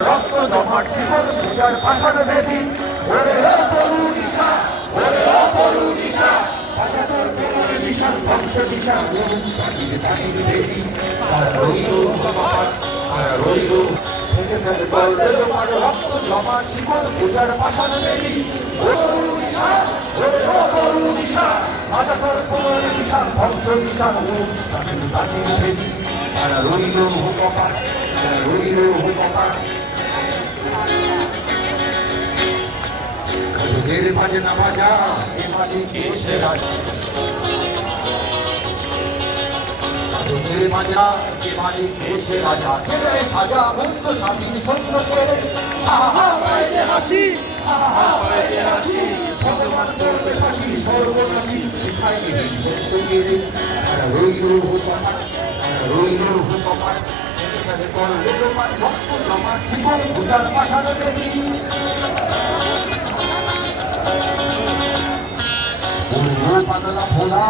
রক্ত জমাট শিকল পূজার পাষাণ বেদী ওরে অপরূপিশা ওরে অপরূপিশা পাঠাতর কোমর বিশাল ধ্বংস বিশাল প্রাচীর প্রাচীর বেদী আর রইল কপাট আর রইল থেকে ফেলে গল্পে তোমার রক্ত জমাট শিকল পূজার পাষাণ বেদী অপরূপিশা ওরে অপরূপিশা পাঠাতর কোমর বিশাল ধ্বংস বিশাল প্রাচীর প্রাচীর বেদী আর রইল কপাট আর রইল কপাট এর বাজে না বাজা এ মাটি কেসে রাজা এর বাজা এ মাটি কেসে রাজা কেড়ে সাজা বন্ধ স্বাধীন সৈন্য কেড়ে আহা বাইরে হাসি আহা বাইরে হাসি ভগবান করবে হাসি সর্বনাশী শিখায় দিবি সত্য কেড়ে আর রইল হুপাট আর রইল হুপাট এখানে করলে তোমার রক্ত জমাট শিকল পূজার পাষাণ বেদী পাতলা ভোলা